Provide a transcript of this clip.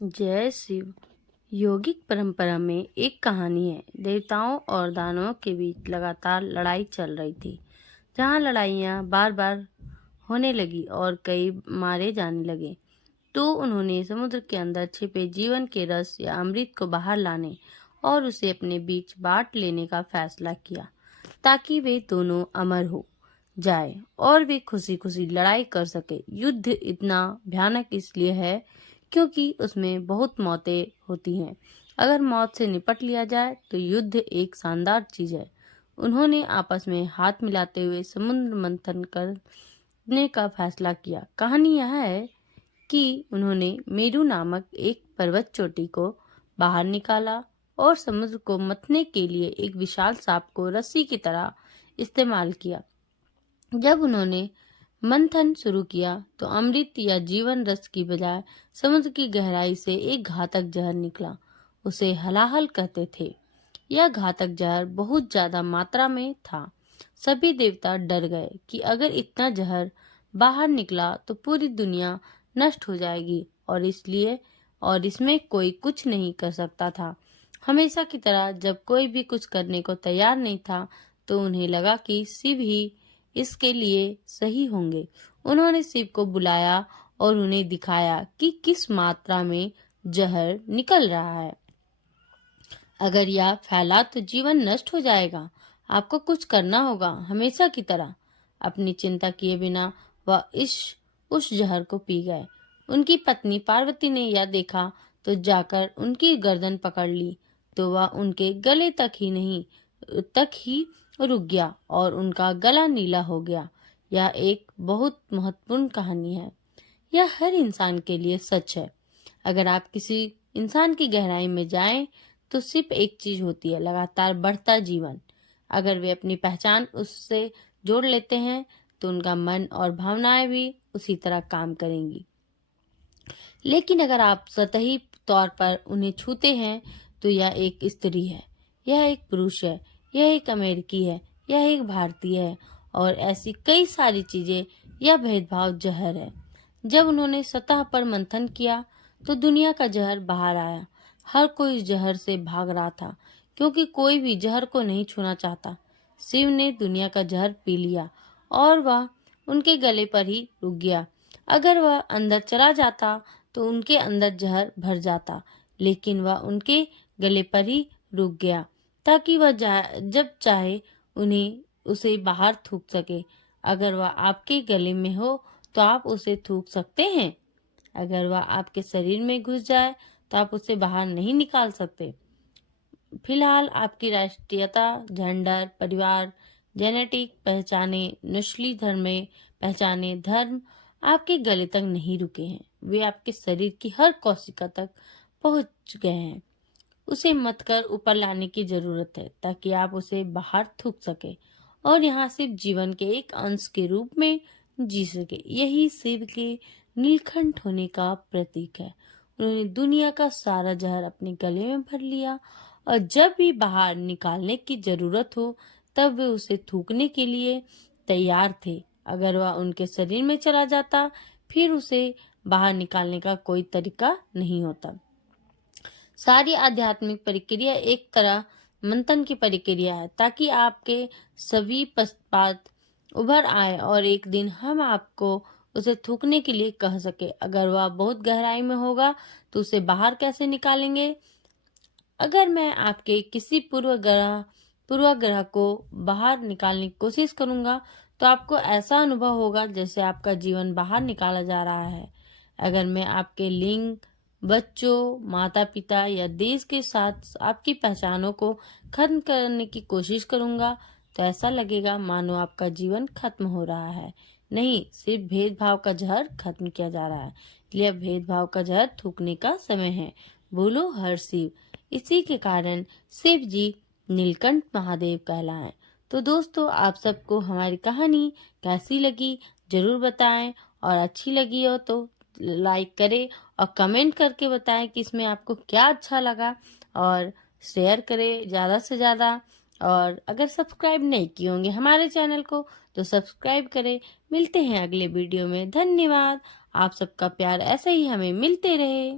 जय शिव। योगिक परंपरा में एक कहानी है। देवताओं और दानवों के बीच लगातार लड़ाई चल रही थी। जहाँ लड़ाइयाँ बार बार होने लगी और कई मारे जाने लगे, तो उन्होंने समुद्र के अंदर छिपे जीवन के रस या अमृत को बाहर लाने और उसे अपने बीच बांट लेने का फैसला किया, ताकि वे दोनों अमर हो जाए और वे खुशी खुशी लड़ाई कर सके। युद्ध इतना भयानक इसलिए है क्योंकि उसमें बहुत मौतें होती हैं। अगर मौत से निपट लिया जाए तो युद्ध एक शानदार चीज है। उन्होंने आपस में हाथ मिलाते हुए समुद्र मंथन करने का फैसला किया। कहानी यह है कि उन्होंने मेरू नामक एक पर्वत चोटी को बाहर निकाला और समुद्र को मथने के लिए एक विशाल सांप को रस्सी की तरह इस्तेमाल किया। जब उन्होंने मंथन शुरू किया तो अमृत या जीवन रस की बजाय समुद्र की गहराई से एक घातक जहर निकला। उसे हलाहल कहते थे। यह घातक जहर बहुत ज्यादा मात्रा में था। सभी देवता डर गए कि अगर इतना जहर बाहर निकला तो पूरी दुनिया नष्ट हो जाएगी और इसमें कोई कुछ नहीं कर सकता था। हमेशा की तरह जब कोई भी कुछ करने को तैयार नहीं था तो उन्हें लगा कि शिव ही इसके लिए सही होंगे। उन्होंने शिव को बुलाया और उन्हें दिखाया कि किस मात्रा में जहर निकल रहा है। अगर यह फैला तो जीवन नष्ट हो जाएगा। आपको कुछ करना होगा। हमेशा की तरह अपनी चिंता किए बिना वह उस जहर को पी गए। उनकी पत्नी पार्वती ने यह देखा तो जाकर उनकी गर्दन पकड़ ली, तो वह उनके गले तक ही रुक गया और उनका गला नीला हो गया। यह एक बहुत महत्वपूर्ण कहानी है। यह हर इंसान के लिए सच है। अगर आप किसी इंसान की गहराई में जाएं तो सिर्फ एक चीज होती है, लगातार बढ़ता जीवन। अगर वे अपनी पहचान उससे जोड़ लेते हैं तो उनका मन और भावनाएं भी उसी तरह काम करेंगी। लेकिन अगर आप सतही तौर पर उन्हें छूते हैं तो यह एक स्त्री है, यह एक पुरुष है, यह एक अमेरिकी है, यह एक भारतीय है और ऐसी कई सारी चीजें। यह भेदभाव जहर है। जब उन्होंने सतह पर मंथन किया तो दुनिया का जहर बाहर आया। हर कोई जहर से भाग रहा था क्योंकि कोई भी जहर को नहीं छूना चाहता। शिव ने दुनिया का जहर पी लिया और वह उनके गले पर ही रुक गया। अगर वह अंदर चला जाता तो उनके अंदर जहर भर जाता, लेकिन वह उनके गले पर ही रुक गया ताकि वह जब चाहे उसे बाहर थूक सके। अगर वह आपके गले में हो तो आप उसे थूक सकते हैं। अगर वह आपके शरीर में घुस जाए तो आप उसे बाहर नहीं निकाल सकते। फिलहाल आपकी राष्ट्रीयता, जेंडर, परिवार, जेनेटिक पहचाने, नस्ली धर्म पहचाने, धर्म आपके गले तक नहीं रुके हैं। वे आपके शरीर की हर कोशिका तक पहुंच गए हैं। उसे मत कर ऊपर लाने की जरूरत है ताकि आप उसे बाहर थूक सके और यहाँ सिर्फ जीवन के एक अंश के रूप में जी सके। यही शिव के नीलकंठ होने का प्रतीक है। उन्होंने दुनिया का सारा जहर अपने गले में भर लिया और जब भी बाहर निकालने की जरूरत हो तब वे उसे थूकने के लिए तैयार थे। अगर वह उनके शरीर में चला जाता फिर उसे बाहर निकालने का कोई तरीका नहीं होता। सारी आध्यात्मिक प्रक्रिया एक तरह मंथन की प्रक्रिया है ताकि आपके सभी पक्षपात उभर आए और एक दिन हम आपको उसे थूकने के लिए कह सके। अगर वह बहुत गहराई में होगा तो उसे बाहर कैसे निकालेंगे? अगर मैं आपके किसी पूर्वाग्रह को बाहर निकालने की कोशिश करूंगा तो आपको ऐसा अनुभव होगा जैसे आपका जीवन बाहर निकाला जा रहा है। अगर मैं आपके लिंग, बच्चों, माता पिता या देश के साथ आपकी पहचानों को खत्म करने की कोशिश करूंगा तो ऐसा लगेगा मानो आपका जीवन खत्म हो रहा है। नहीं, सिर्फ भेदभाव का जहर खत्म किया जा रहा है। इसलिए भेदभाव का जहर थूकने का समय है। बोलो हर शिव। इसी के कारण शिव जी नीलकंठ महादेव कहलाएं। तो दोस्तों, आप सबको हमारी कहानी कैसी लगी जरूर बताएं और अच्छी लगी हो तो लाइक करें और कमेंट करके बताएं कि इसमें आपको क्या अच्छा लगा और शेयर करें ज़्यादा से ज़्यादा। और अगर सब्सक्राइब नहीं किए होंगे हमारे चैनल को तो सब्सक्राइब करें। मिलते हैं अगले वीडियो में। धन्यवाद। आप सबका प्यार ऐसे ही हमें मिलते रहे।